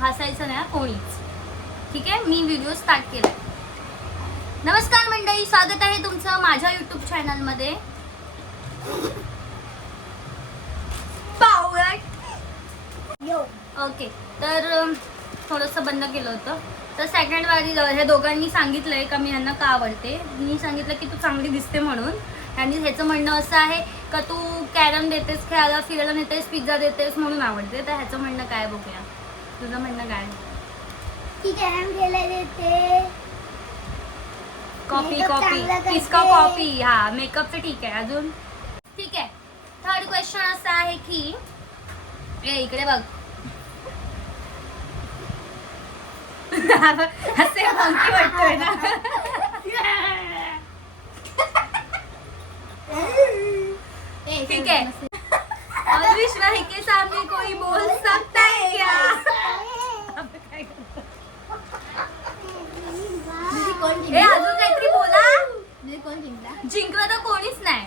हसायचं नाही कोणीच. ठीक आहे, मी व्हिडिओ स्टार्ट केलाय. नमस्कार मंडळी, स्वागत आहे तुमचं माझ्या यूट्यूब चॅनलमध्ये. ओके, तर थोडंसं बंद केलं होतं. तर सेकंड वारी ह्या दोघांनी सांगितलंय का मी यांना का आवडते. मी सांगितलं की तू चांगली दिसते म्हणून. आणि ह्याचं म्हणणं असं आहे का तू कॅरम देतेस, खेळायला फिरायला नेतेस, पिझ्झा देतेस म्हणून आवडते. तर ह्याचं म्हणणं काय बघूया, तुझं म्हणणं काय? की कॅरम खेळायला देते, कॉपी कॉपी इसका कॉपी. हा, मेकअपचं ठीक आहे. अजून ठीक आहे. थर्ड क्वेश्चन असं आहे की इकडे बघ. असे मंकी वाटतोय ना. ठीक है, और विश्व के सामने कोई बोल सकता है क्या? अजून काहीतरी बोला. जिंकलं तर कोणीच नाही.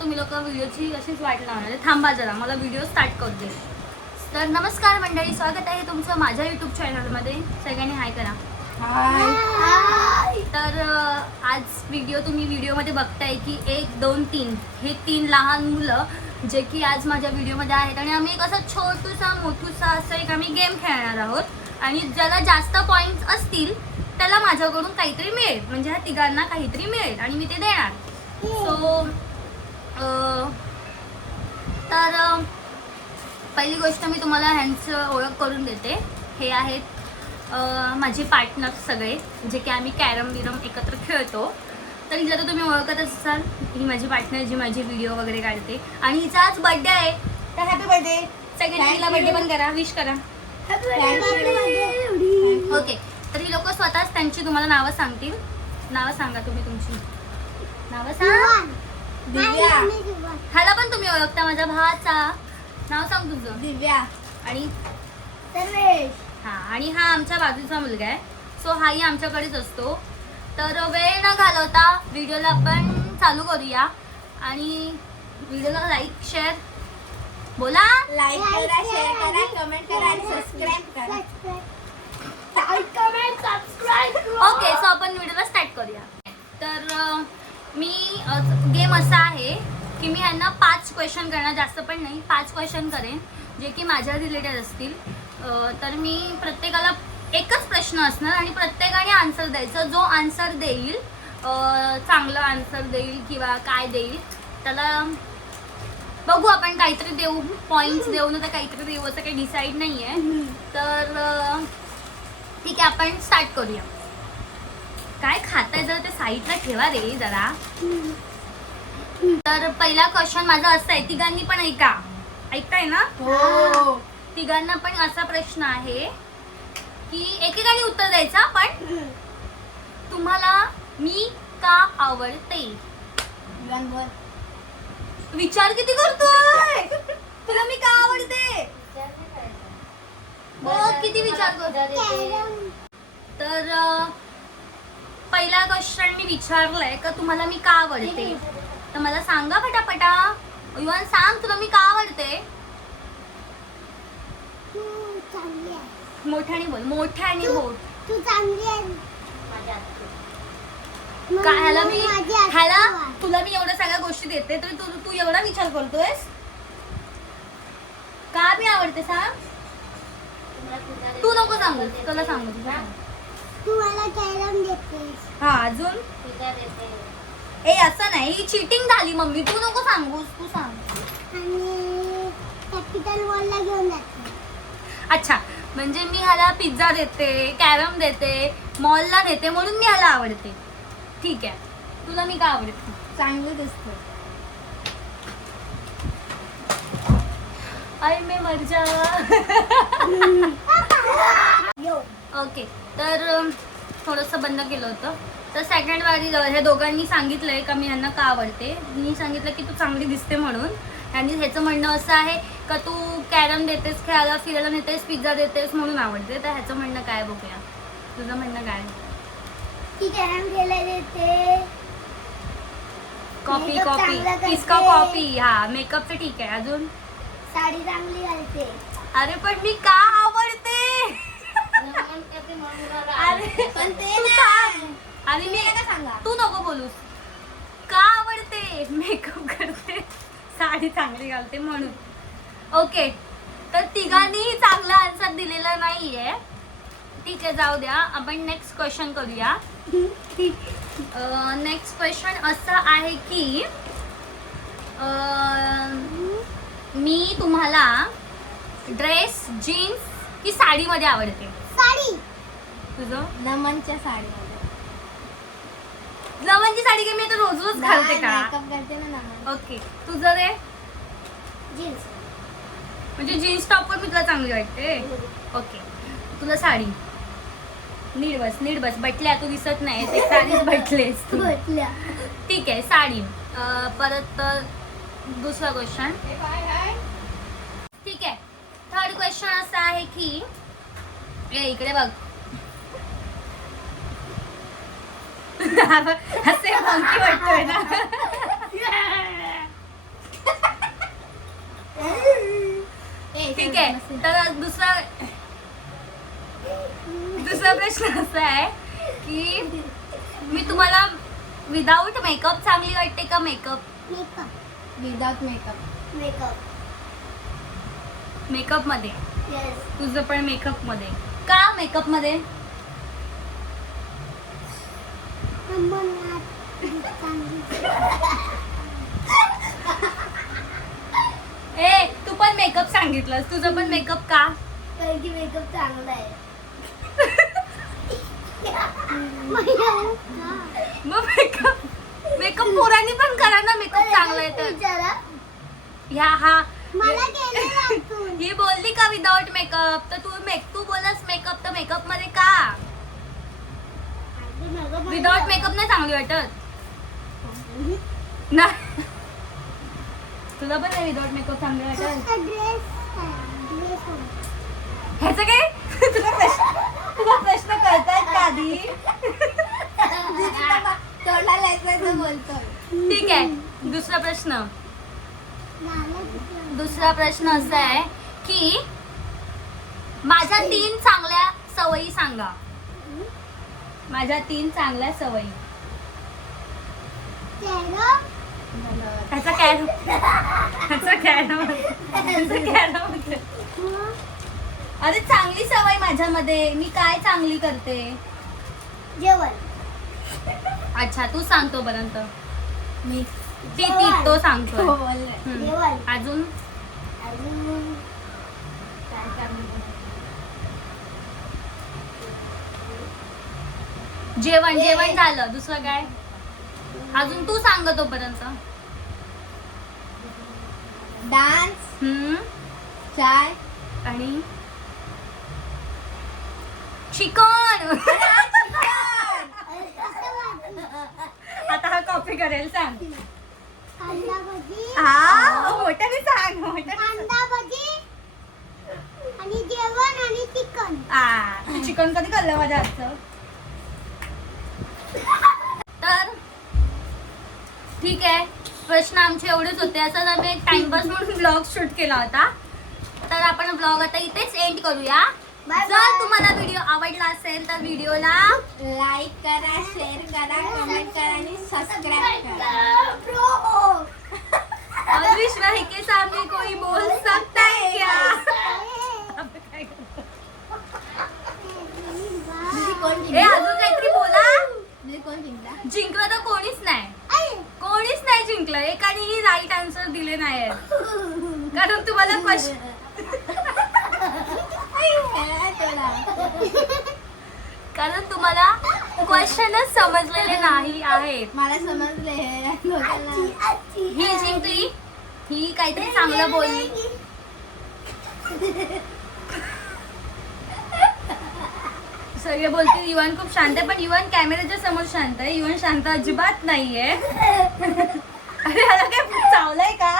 तुम्ही लोक व्हिडिओची अशीच वाट लावणार. थांबा जरा, मला व्हिडिओ स्टार्ट करू दे. तर नमस्कार मंडळी, स्वागत आहे तुमचं माझ्या यूट्यूब चॅनलमध्ये. सगळ्यांनी हाय करा. तर आज तुम्ही व्हिडिओमध्ये बघताय की 1, 2, 3 हे 3 लहान मुलं जे की आज माझ्या व्हिडिओमध्ये आहेत. आणि आम्ही एक असं छोटूसा मोठूसा असं एक आम्ही गेम खेळणार आहोत. आणि ज्याला जास्त पॉईंट्स असतील त्याला माझ्याकडून काहीतरी मिळेल. म्हणजे ह्या तिघांना काहीतरी मिळेल आणि मी ते देणार. सो तर पहिली गोष्ट मी तुम्हाला ह्यांचं ओळख करून देते. हे आहेत माझे पार्टनर सगळे, जे की आम्ही कॅरम बिरम एकत्र खेळतो. तर हिला तर तुम्ही ओळखत असाल. ही माझी पार्टनर जी माझी व्हिडिओ वगैरे काढते. आणि हिचा आज बर्थडे आहे. तर हॅपी बर्थडे. सगळ्यांनी हिला बर्थडे पण करा, विश करा. ओके, तर ही लोक स्वतःच त्यांची तुम्हाला नावं सांगतील. नावं सांगा तुम्ही तुमची. नावं सांग. दिव्या. ह्याला पण तुम्ही ओळखता, माझ्या भावाचा. नाव सांग तुझं. दिव्या. आणि सर्वेश. हा, आणि हा आमच्या बाजूचा मुलगा आहे. सो हाही आमच्याकडेच असतो. तर वेळ न घालवता व्हिडिओला आपण चालू करूया. आणि व्हिडिओला लाईक शेअर बोला. लाईक करा, शेअर करा, कमेंट करा आणि सबस्क्राईब करा. Like comment subscribe. Okay, so आपण व्हिडिओला स्टार्ट करूया. तर गेम असा आहे की मी ह्यांना 5 क्वेश्चन करणार, जास्त पण नाही. 5 क्वेश्चन करेन जे की माझ्या रिलेटेड असतील. तर मी प्रत्येकाला एकच प्रश्न असणार आणि प्रत्येकाने आन्सर द्यायचं. जो आन्सर देईल, चांगलं आन्सर देईल किंवा काय देईल त्याला बघू आपण. काहीतरी देऊ, पॉईंट्स देऊ ना तर काहीतरी देऊ, असं काही डिसाईड नाही आहे. तर ठीक आहे, आपण स्टार्ट करूया. काय खाताय जरा ते साईडला ठेवा रे जरा. तर पहिला क्वेश्चन माझा असा आहे, तिघांनी पण ऐकताय ना? हो. तिघांना पण असा प्रश्न आहे की एकेकाने उत्तर द्यायचा. पण तुम्हाला मी का आवडते? विचार किती करतोय. तुला मी का आवडते बघ, किती विचार करतो. तर पहिला क्वेश्चन मी विचारलाय का तुम्हाला मी का आवडते. तर मला सांगा पटापटा. युवान सांग, तुला मी का आवडते. मोठ्याने बोल, मोठ्याने बोल. तू चांगली आहे. ह्याला तुला मी एवढ्या सगळ्या गोष्टी देते तर तू एवढा विचार करतोयस. का मी आवडते सांग. तू नको सांगू, तुला सांगू. तू मला कॅरम देतेस. हा, अजून ए असं नाही, ही चीटिंग झाली मम्मी. तू नको सांगूस, तू सांग. आणि कॅपिटल वॉलला घेऊन जाते. अच्छा, म्हणजे मी ह्याला पिझ्झा देते, कॅरम देते, मॉलला देते म्हणून मी ह्याला आवडते. ठीक आहे, तुला मी का आवडते. चांगलं दिसतं. आई मी मर जा. ओके, तर थोडंसं बंद केलं होतं. तर सेकंड वारी ह्या दोघांनी सांगितलंय का मी ह्यांना का आवडते. मी सांगितलं की तू चांगली दिसते म्हणून. आणि ह्याचं म्हणणं असं आहे का तू कॅरम देतेस, खेळायला फिरायला नेतेस, पिझ्झा देतेस म्हणून आवडते. तर ह्याचं म्हणणं काय बघूया, तुझं म्हणणं काय? ती कॅरम खेळायला देते, कॉपी Makeup कॉपी चांगला करते. किसका कॉपी. हा मेकअप तर ठीक आहे. अजून साडी चांगली घालते. अरे पण मी का आवडते? अरे पण ते तू नाही. थांब. आणि मी नका सांगा. तू नको बोलूस. का आवडते? मेकअप करते, साडी चांगली घालते म्हणून. ओके, तर तिघांनीही चांगला आन्सर दिलेला नाहीये. ठीक आहे, जाऊ द्या. आपण नेक्स्ट क्वेश्चन करूया. नेक्स्ट क्वेश्चन असं आहे की मी तुम्हाला ड्रेस, जीन्स की साडीमध्ये आवडते? साडी. तुझं? नमनच्या साडीमध्ये. लवंगी साडी की मी आता रोज रोज घालते का? मेकअप करते ना नमन. ओके, तुझं रे? जीन्स. म्हणजे जीन्स टॉप पण मी तुला चांगली वाटते. ओके, तुला साडी. नीट बस बटल्या, तू दिसत नाही ते साडीच बटलेस तू. म्हटल्या. ठीक आहे, साडी. परत दुसरा क्वेश्चन. ठीक आहे, थर्ड क्वेश्चन असं आहे की इकडे बघ. असे मंकी वाटतोय ना. ठीक आहे, तर दुसरा प्रश्न असा आहे की मी तुम्हाला विदाऊट मेकअप चांगली वाटते का makeup? Makeup. Without makeup. Makeup. Makeup मध्ये. येस. तुझं पण मेकअप मध्ये. का मेकअप मध्ये? ए, तू पण मेकअप सांगितलंस, तुझं पण मेकअप का? कारण की मेकअप चांगला आहे. मग मेकअप पोरांनी पण करा ना, मेकअप चांगला आहे तर. विचारा. ह्या हा मला केलेला तू. ही बोलली का विदाउट मेकअप, तर तू बोलस मेकअप, तर मेकअप मध्ये का? विदाउट मेकअप नाही चांगली वाटत ना. तुला पण नाही विदाउट मेकअप चांगली वाटत? ह्याचं काय? तुला प्रश्न कळतायत का आधी? तोंडाला येतोय बोलतोय. ठीक आहे, दुसरा प्रश्न असा आहे की माझ्या 3 चांगल्या सवयी सांगा. माझ्या 3 चांगल्या सवयी. ह्याचा कॅरम. अरे चांगली सवय माझ्यामध्ये, मी काय चांगली करते? जेवण. अच्छा, तू सांगतो पर्यंत. मी ती तो सांगतो. जेवण. अजून अजून काय करणार? जेवण झालं. दुसरं काय? अजून तू सांग तोपर्यंत. डान्स. हम्म. चाय. आणि चिकन. आता हा कॉपी करेल, सांग. कांदा भजी. हा, मोठ्याने सांग. कांदा भजी आणि जेवण आणि चिकन. तू चिकन कधी खाल्लं माझ्या हातचं? तर ठीक आहे, प्रश्न आमचे एवढेच होते. असं आम्ही एक टाइमपास म्हणून ब्लॉग शूट केला होता. तर आपण ब्लॉग आता इथेच एंड करूया. जर तुम्हाला व्हिडिओ आवडला असेल तर व्हिडिओला लाईक करा, शेअर करा, कमेंट करा आणि सबस्क्राईब करा. और विश्व के सामने कोई बोल सकता है क्या? हे अजून काहीतरी बोला. जिंकलं तर कोणीच नाही जिंकलं. एकानेही राईट आन्सर दिले नाही, कारण तुम्हाला कारण तुम्हाला क्वेश्चनच समजलेले नाही आहेत. मला समजले. ही जिंकली, ही काहीतरी चांगलं बोलली. सगळे बोलतील युवन खूप शांत आहे, पण युवन कॅमेऱ्याच्या समोर शांत आहे. युवन शांत अजिबात नाहीये. अरे ह्याला काय चावलंय का?